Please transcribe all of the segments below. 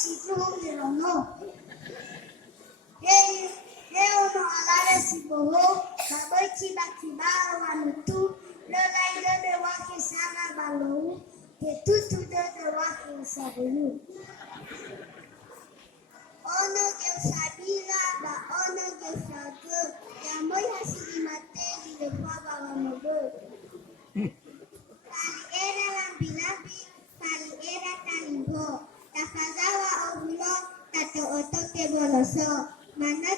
situ Rono. Leo no alare siboho, babochi bakibao wanutu, lola idode wake sana balou, ketutu dode wake usabulu. Ono ke sabila ba ono ke sago, ya moi hasili mate di lepa bawa mobo. Pali era lambi-lambi, pali era talimbo, tafazawa obulo, tato oto ke boloso, mana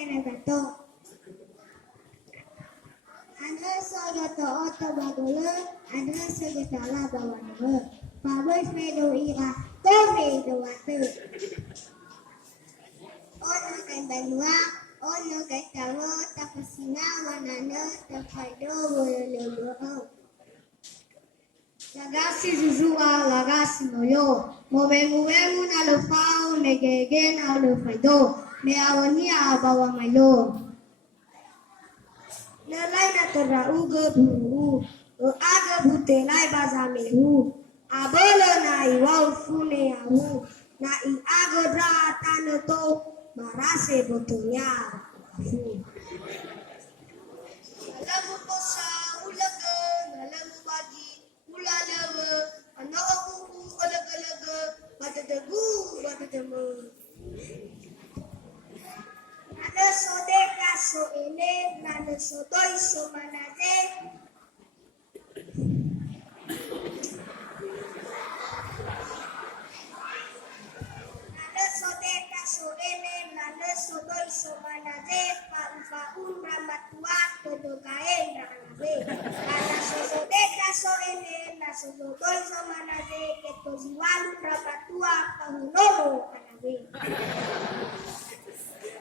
era gato. Anda sogoto oto bagolo, anda sogoto ala bawa mobo. Paboy fedo ira, tome do wate. Ono kay banua, ono kay tawo, tapasina wanano, tapado wololobo. Lagasi zuzua, lagasi noyo, mobengu na lofao, negege na lofaido, meawonia abawa mailo. Nelai na terauga buru, aga butelai bazamehu, abolo na iwau fune yahu, na iago dra tanato, marase botonya. Nalamu kosa ulaga, nalamu bagi, ulalawa, anaku olaga-laga, badadagu, badadamu. Nana sodeka so ele, nana sodoi so manate. Nana sodeka so ele, nana sodoi so manate, pa-ufa-un ramatuat, todokain ranabe. Nana sodeka so ele, nana sodoi so manate, ketoziwalu ramatua, pahunomo kanabe.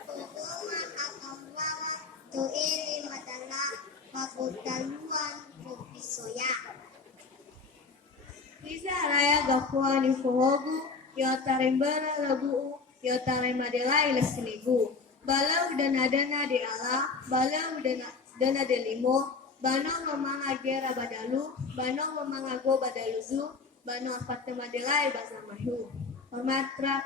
Pokoma akamwawa toere madala pagotaluan kopisoya. Bisa raya gakua ni fohogu yotarimbana lagu yotarimadelai lesiligu. Balau dana di ala, balau dana de limo, banong mamanga gera badalu, banong mamanga go badaluzu, banong apatemadelai basamahu. Pamatra